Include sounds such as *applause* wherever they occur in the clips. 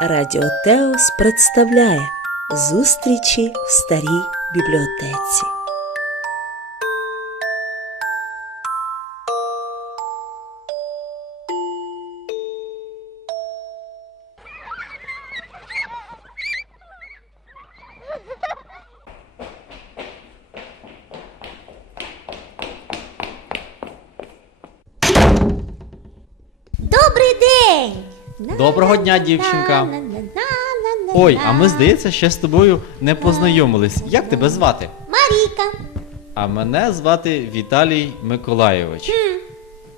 Радіо Теос представляє зустрічі в старій бібліотеці. Доброго дня, дівчинка. Ой, а ми, здається, ще з тобою не познайомились. Як тебе звати? Марійка. А мене звати Віталій Миколайович.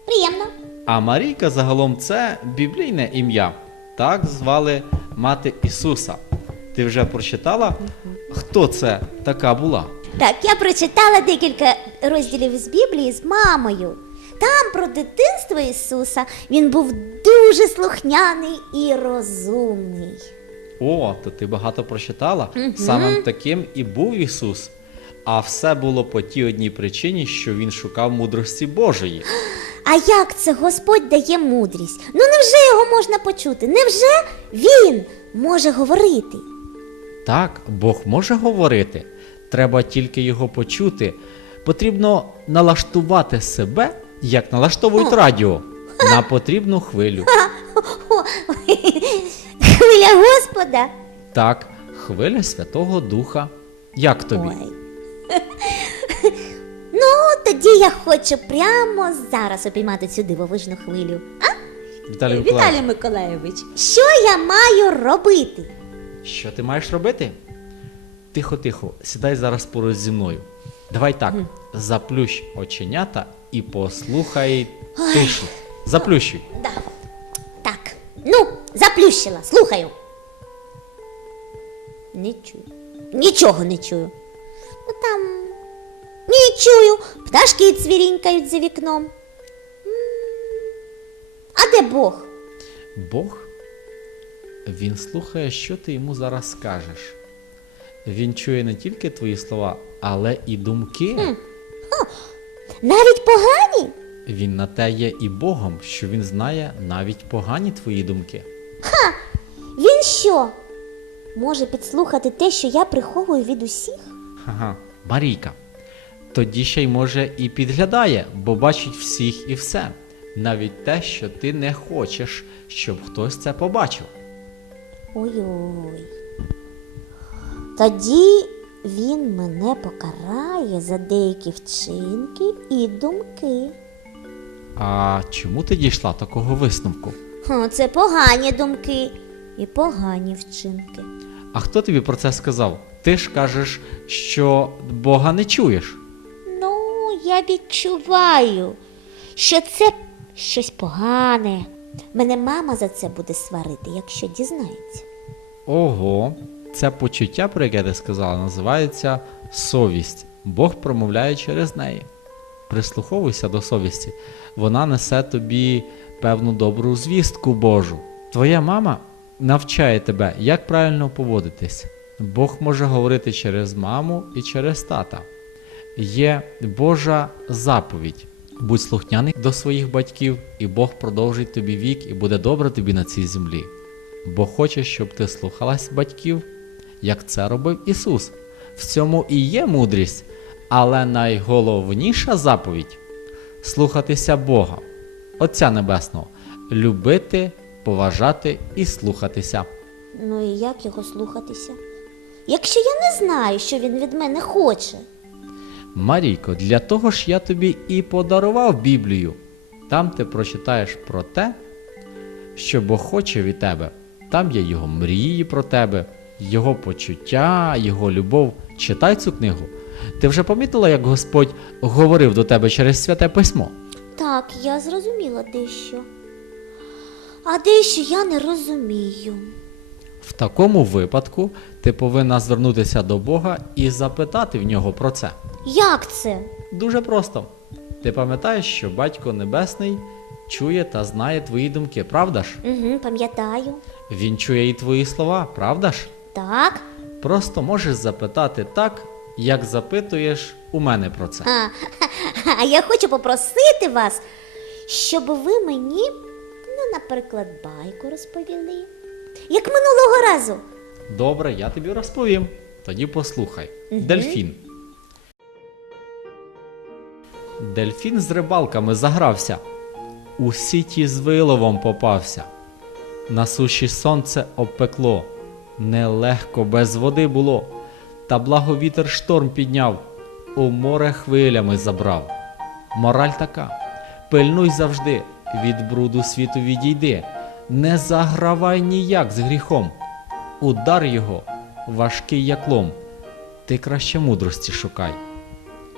Приємно. А Марійка загалом це біблійне ім'я. Так звали мати Ісуса. Ти вже прочитала, хто це така була? Так, я прочитала декілька розділів з Біблії з мамою. Там про дитинство Ісуса він був дуже слухняний і розумний. О, то ти багато прочитала. Самим таким і був Ісус. А все було по тій одній причині, що він шукав мудрості Божої. *gasps* А як це Господь дає мудрість? Ну невже його можна почути? Невже він може говорити? Так, Бог може говорити. Треба тільки його почути. Потрібно налаштувати себе, як налаштовують радіо, на потрібну хвилю. Хвиля Господа. Так, хвиля Святого Духа. Як тобі? Ой. ну, тоді я хочу прямо зараз обіймати цю дивовижну хвилю. А? Віталій Миколаївич, Віталій Миколайович, що я маю робити? що ти маєш робити? Тихо, тихо, сідай зараз поруч зі мною. Давай так, заплющ оченята і послухай тишу. Заплющуй. Да. Так, ну, заплющила, слухаю. Не чую. Нічого не чую. Ну там не чую. Пташки цвірінькають за вікном. М. А де Бог? Бог, він слухає, що ти йому зараз скажеш. Він чує не тільки твої слова, але і думки. Навіть погані? Він на те є і Богом, що він знає навіть погані твої думки. Ха! Він що? Може підслухати те, що я приховую від усіх? Ага, Марійка. Тоді ще й може і підглядає, бо бачить всіх і все, навіть те, що ти не хочеш, щоб хтось це побачив. Ой-ой. Тоді він мене покарає за деякі вчинки і думки. А чому ти дійшла такого висновку? Це погані думки і погані вчинки. А хто тобі про це сказав? Ти ж кажеш, що Бога не чуєш. Ну, я відчуваю, що це щось погане. Мене мама за це буде сварити, якщо дізнається. Ого, це почуття, про яке ти сказала, називається совість. Бог промовляє через неї. Прислуховуйся до совісті. Вона несе тобі певну добру звістку Божу. Твоя мама навчає тебе, як правильно поводитись. Бог може говорити через маму і через тата. Є Божа заповідь. Будь слухняний до своїх батьків, і Бог продовжить тобі вік, і буде добре тобі на цій землі. Бо хоче, щоб ти слухалась батьків, як це робив Ісус. В цьому і є мудрість, але найголовніша заповідь слухатися Бога, Отця Небесного, любити, поважати і слухатися. Ну і як його слухатися? Якщо я не знаю, що він від мене хоче. Марійко, для того ж я тобі і подарував Біблію. Там ти прочитаєш про те, що Бог хоче від тебе. Там є його мрії про тебе, його почуття, його любов. Читай цю книгу. Ти вже помітила, як Господь говорив до тебе через святе письмо? Так, я зрозуміла дещо. А дещо я не розумію. В такому випадку ти повинна звернутися до Бога і запитати в нього про це. Як це? Дуже просто. Ти пам'ятаєш, що Батько Небесний чує та знає твої думки, правда ж? Угу, пам'ятаю. Він чує і твої слова, правда ж? Так. Просто можеш запитати так, як запитуєш у мене про це. А, *laughs* а я хочу попросити вас, щоб ви мені, ну, наприклад, байку розповіли. як минулого разу. Добре, я тобі розповім. Тоді послухай. Дельфін. Дельфін з рибалками загрався. У сіті з виловом попався. На суші сонце обпекло. Нелегко без води було. Та благовітер шторм підняв, у море хвилями забрав. Мораль така: пильнуй завжди, від бруду світу відійди, не загравай ніяк з гріхом. Удар його важкий як лом. Ти краще мудрості шукай,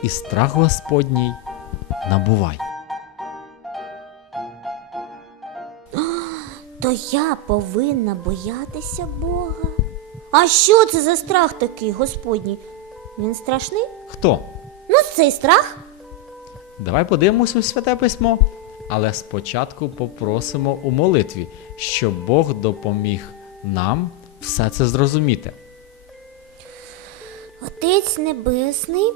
і страх Господній набувай. То я повинна боятися Бога. А що це за страх такий, Господній? Він страшний? Хто? Ну, цей страх. Давай подивимось у святе письмо. Але спочатку попросимо у молитві, щоб Бог допоміг нам все це зрозуміти. Отець Небесний,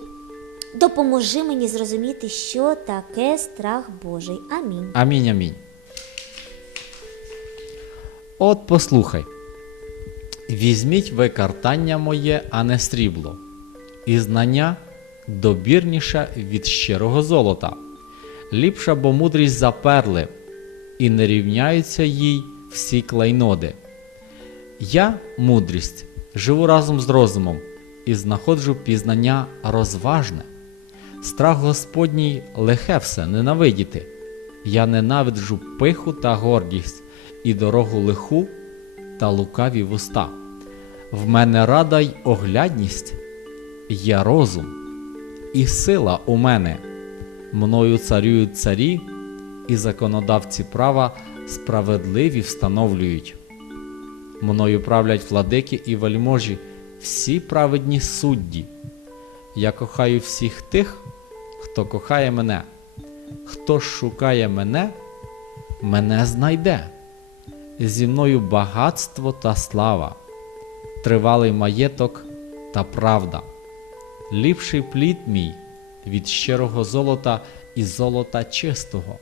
допоможи мені зрозуміти, що таке страх Божий. Амінь. Амінь, амінь. От послухай. Візьміть ви картання моє, а не срібло, і знання добірніше від щирого золота. Ліпша, бо мудрість за перли, і не рівняються їй всі клейноди. Я, мудрість, живу разом з розумом і знаходжу пізнання розважне. Страх Господній лихе все ненавидіти. Я ненавиджу пиху та гордість, і дорогу лиху та лукаві вуста. В мене рада й оглядність, є розум, і сила у мене. Мною царюють царі, і законодавці права справедливі встановлюють. Мною правлять владики і вельможі, всі праведні судді. Я кохаю всіх тих, хто кохає мене. Хто шукає мене, мене знайде. Зі мною багатство та слава, тривалий маєток та правда. Ліпший плід мій від щирого золота і золота чистого,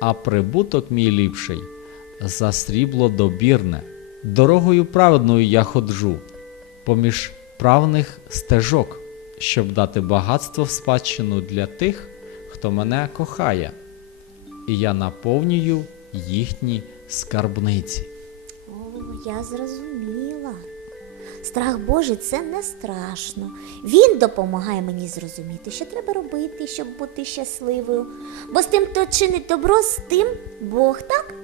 а прибуток мій ліпший за срібло добірне. Дорогою праведною я ходжу, поміж правних стежок, щоб дати багатство в спадщину для тих, хто мене кохає, і я наповнюю їхні скарбниці. О, я зрозуміла. Страх Божий це не страшно. Він допомагає мені зрозуміти, що треба робити, щоб бути щасливою. Бо з тим, хто чинить добро, з тим Бог, так?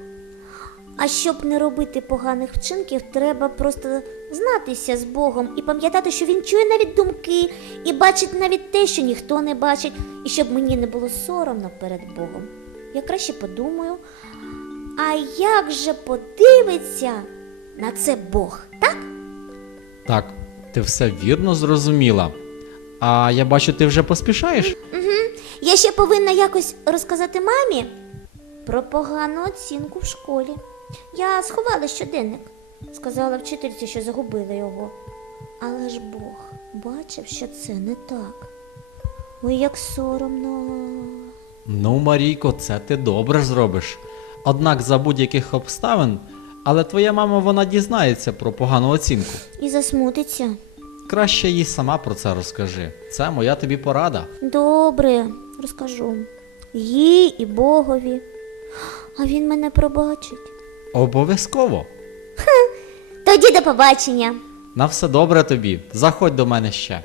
А щоб не робити поганих вчинків, треба просто знатися з Богом і пам'ятати, що він чує навіть думки і бачить навіть те, що ніхто не бачить, і щоб мені не було соромно перед Богом. Я краще подумаю, а як же подивиться на це Бог, так? Так, ти все вірно зрозуміла. А я бачу, ти вже поспішаєш? Я ще повинна якось розказати мамі про погану оцінку в школі. Я сховала щоденник, сказала вчительці, що загубила його. Але ж Бог бачив, що це не так. Ой, як соромно. Ну, Марійко, це ти добре зробиш. Однак за будь-яких обставин, але твоя мама вона дізнається про погану оцінку. І засмутиться. Краще їй сама про це розкажи. Це моя тобі порада. Добре, розкажу. Їй і Богові. А він мене пробачить. Обов'язково. Тоді до побачення. На все добре тобі. Заходь до мене ще.